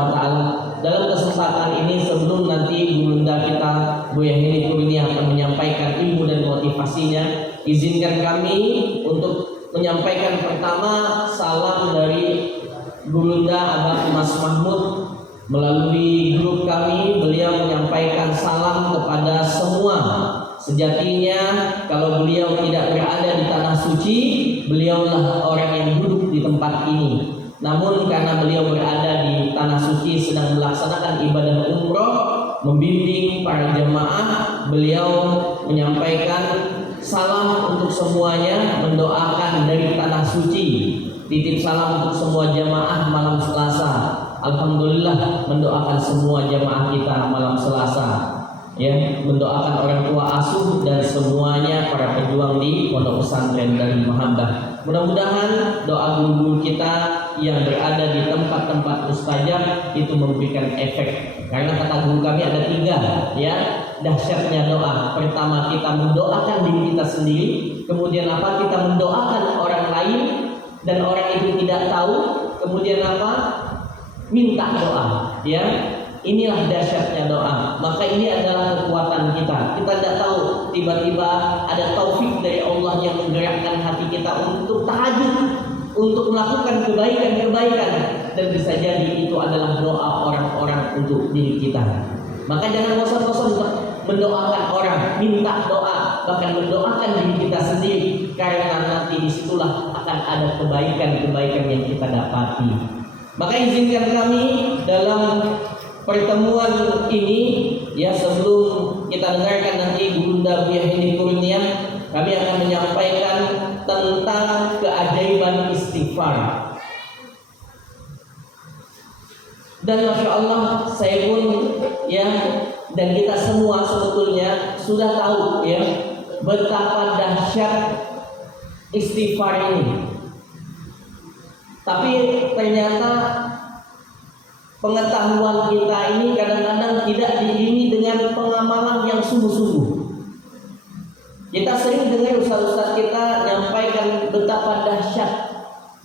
wa Ta'ala. Dalam kesempatan ini sebelum nanti Bunda kita Bu Yahini Kurnia akan menyampaikan ilmu dan motivasinya, izinkan kami untuk menyampaikan pertama salam dari Bunda Abah Mas Mahmud melalui grup kami. Beliau menyampaikan salam kepada semua. Sejatinya kalau beliau tidak berada di tanah suci, beliaulah orang yang duduk di tempat ini. Namun karena beliau berada di tanah suci sedang melaksanakan ibadah umroh, membimbing para jemaah, beliau menyampaikan salam untuk semuanya, mendoakan dari tanah suci. Titip salam untuk semua jemaah malam Selasa. Alhamdulillah mendoakan semua jemaah kita malam Selasa. Ya, mendoakan orang tua asuh dan semuanya para pejuang di pondok pesantren Darul Mahabbah. Mudah-mudahan doa guru-guru kita yang berada di tempat-tempat mustajab itu memberikan efek. Karena kata guru kami ada 3, ya, dahsyatnya doa. Pertama, kita mendoakan diri kita sendiri. Kemudian apa? Kita mendoakan orang lain dan orang itu tidak tahu. Kemudian apa? Minta doa, ya. Inilah dahsyatnya doa. Maka ini adalah kekuatan kita. Kita tidak tahu, tiba-tiba ada taufik dari Allah yang menggerakkan hati kita untuk tahajud, untuk melakukan kebaikan-kebaikan, dan bisa jadi itu adalah doa orang-orang untuk diri kita. Maka jangan bosan-bosan mendoakan orang, minta doa, bahkan mendoakan diri kita sendiri, karena nanti disitulah akan ada kebaikan-kebaikan yang kita dapati. Maka izinkan kami dalam pertemuan ini, ya, sebelum kita dengarkan nanti Bunda Bu Yahini Kurnia, kami akan menyampaikan tentang keajaiban istighfar. Dan Masya Allah, saya pun, ya, dan kita semua sebetulnya sudah tahu, ya, betapa dahsyat istighfar ini. Tapi ternyata pengetahuan kita ini kadang-kadang tidak diiringi dengan pengamalan yang sungguh-sungguh. Kita sering dengar ustaz-ustaz kita menyampaikan betapa dahsyat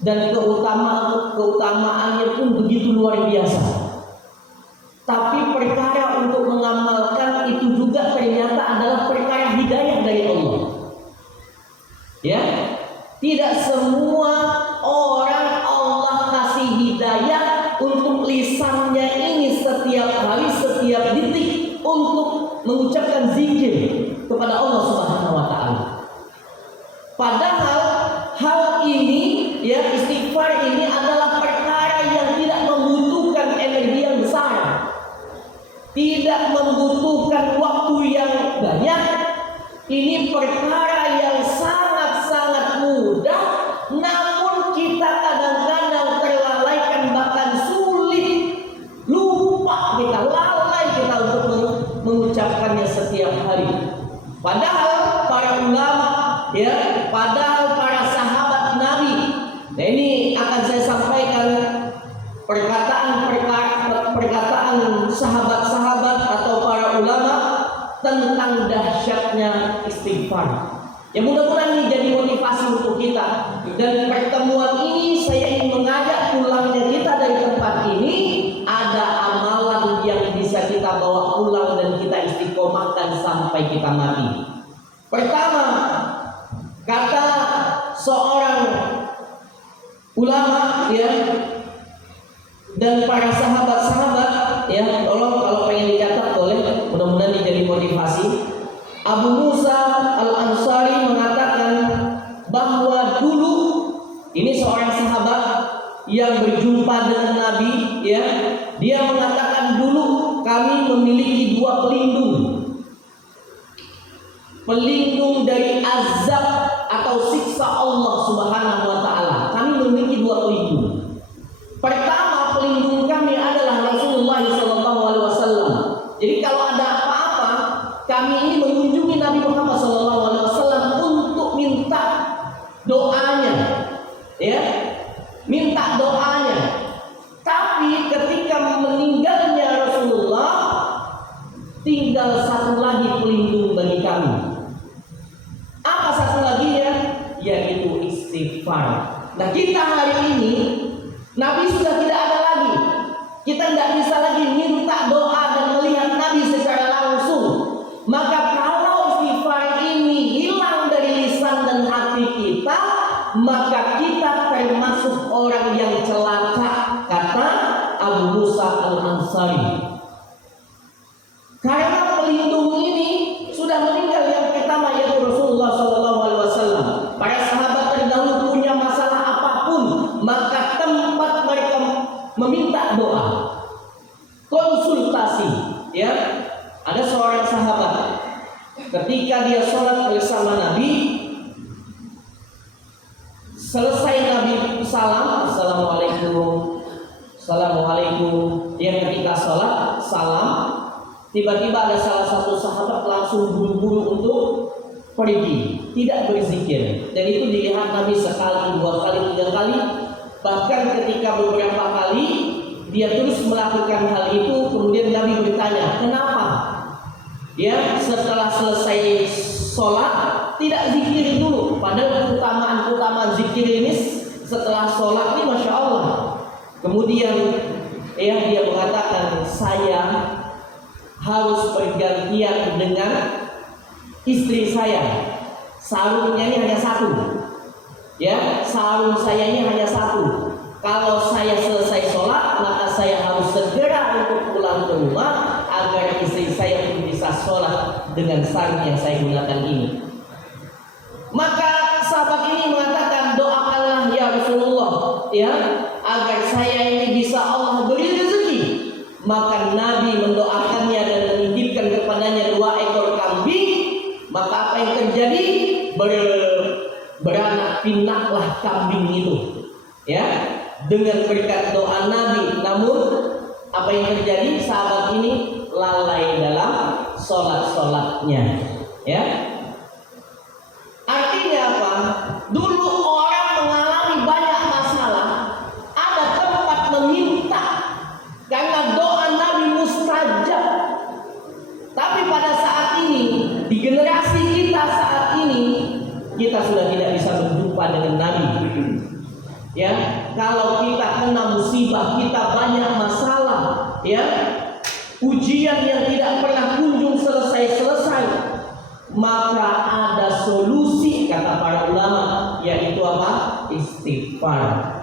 dan keutamaannya pun begitu luar biasa. Tapi perkara untuk mengamalkan itu juga ternyata adalah perkara hidayah dari Allah. Ya, tidak semua orang Allah kasih hidayah untuk lisannya ini setiap hari, setiap detik untuk mengucapkan zikir kepada Allah Subhanahu wa Ta'ala. Padahal hal ini, ya, istighfar ini adalah perkara yang tidak membutuhkan energi yang besar, tidak membutuhkan waktu yang banyak. Ini perkara yang sangat-sangat mudah, namun kita kadang-kadang terlalaikan, bahkan sulit, lupa kita, lalai kita untuk mengucapkannya setiap hari. Padahal para ulama, ya, padahal para sahabat Nabi. Nah, ini akan saya sampaikan perkataan sahabat-sahabat atau para ulama tentang dahsyatnya istighfar. Ya, mudah-mudahan ini jadi motivasi untuk kita. Dan pertemuan ini saya ingin mengajak pulangnya kita dari tempat ini, ada amalan yang bisa kita bawa pulang dan kita istiqomahkan sampai kita mati. Pertama, kata seorang ulama, ya, dan para sahabat-sahabat, ya, tolong kalau pengen dicatat boleh, mudah-mudahan ini jadi motivasi. Abu Musa Al-Ansari mengatakan bahwa dulu, ini seorang sahabat yang berjumpa dengan Nabi, ya, dia mengatakan dulu kami memiliki 2 pelindung. Pelindung dari azab atau siksa Allah Subhanahu wa Ta'ala. Kami memiliki 2 pelindung. Pertama, pelindung kami adalah Rasulullah SAW. Jadi kalau ada apa-apa, kami ini mengunjungi Nabi Muhammad SAW untuk minta doanya, ya, minta doanya. Tapi ketika meninggalnya Rasulullah, tinggal satu lagi pelindung bagi kami. Apa satu laginya? Yaitu istighfar. Nah, kita hari ini Nabi sudah tidak ada lagi. Kita tidak bisa lagi minta doa dan melihat Nabi secara langsung. Maka kalau istighfar ini hilang dari lisan dan hati kita, maka kita termasuk orang yang celaka, kata Abu Musa Al-Ansari. Karena pelindung ini sudah meninggal yang pertama, yaitu Rasulullah SAW. Para sahabat terdahulu punya masalah apapun, maka tempat mereka meminta doa, konsultasi. Ya, ada seorang sahabat ketika dia sholat bersama Nabi, selesai Nabi salam, assalamualaikum, assalamualaikum. Dia ketika sholat salam, tiba-tiba ada salah satu sahabat langsung buru-buru untuk pergi, tidak berzikir. Dan itu dilihat Nabi sekali, dua kali, tiga kali. Bahkan ketika beberapa kali dia terus melakukan hal itu, kemudian Nabi bertanya, kenapa? Ya, setelah selesai sholat tidak zikir dulu. Padahal keutamaan zikir ini setelah sholat ini Masya Allah. Kemudian ya, dia mengatakan, saya harus bergantian dengan istri saya. Sarungnya ini hanya satu. Ya, sarung saya ini hanya satu. Kalau saya selesai sholat, maka saya harus segera untuk pulang ke rumah agar istri saya pun bisa sholat dengan sarung yang saya gunakan ini. Maka sahabat ini mengatakan, doakanlah ya Rasulullah, ya, agar saya ini bisa Allah beri rezeki. Maka Nabi mendoakannya dan menitipkan kepadanya 2 ekor kambing. Maka apa yang terjadi? Beranak pinaklah kambing itu, ya, dengan berkat doa Nabi. Namun apa yang terjadi? Sahabat ini lalai dalam sholat-sholatnya, ya. Artinya apa? Dulu orang mengalami banyak masalah, ada tempat meminta karena doa Nabi mustajab. Tapi pada saat ini, di generasi kita saat ini, kita sudah tidak bisa berjumpa dengan Nabi. Ya, kalau kita kena musibah, kita banyak masalah, ya, ujian yang tidak pernah kunjung selesai-selesai, maka ada solusi kata para ulama, yaitu apa? Istighfar.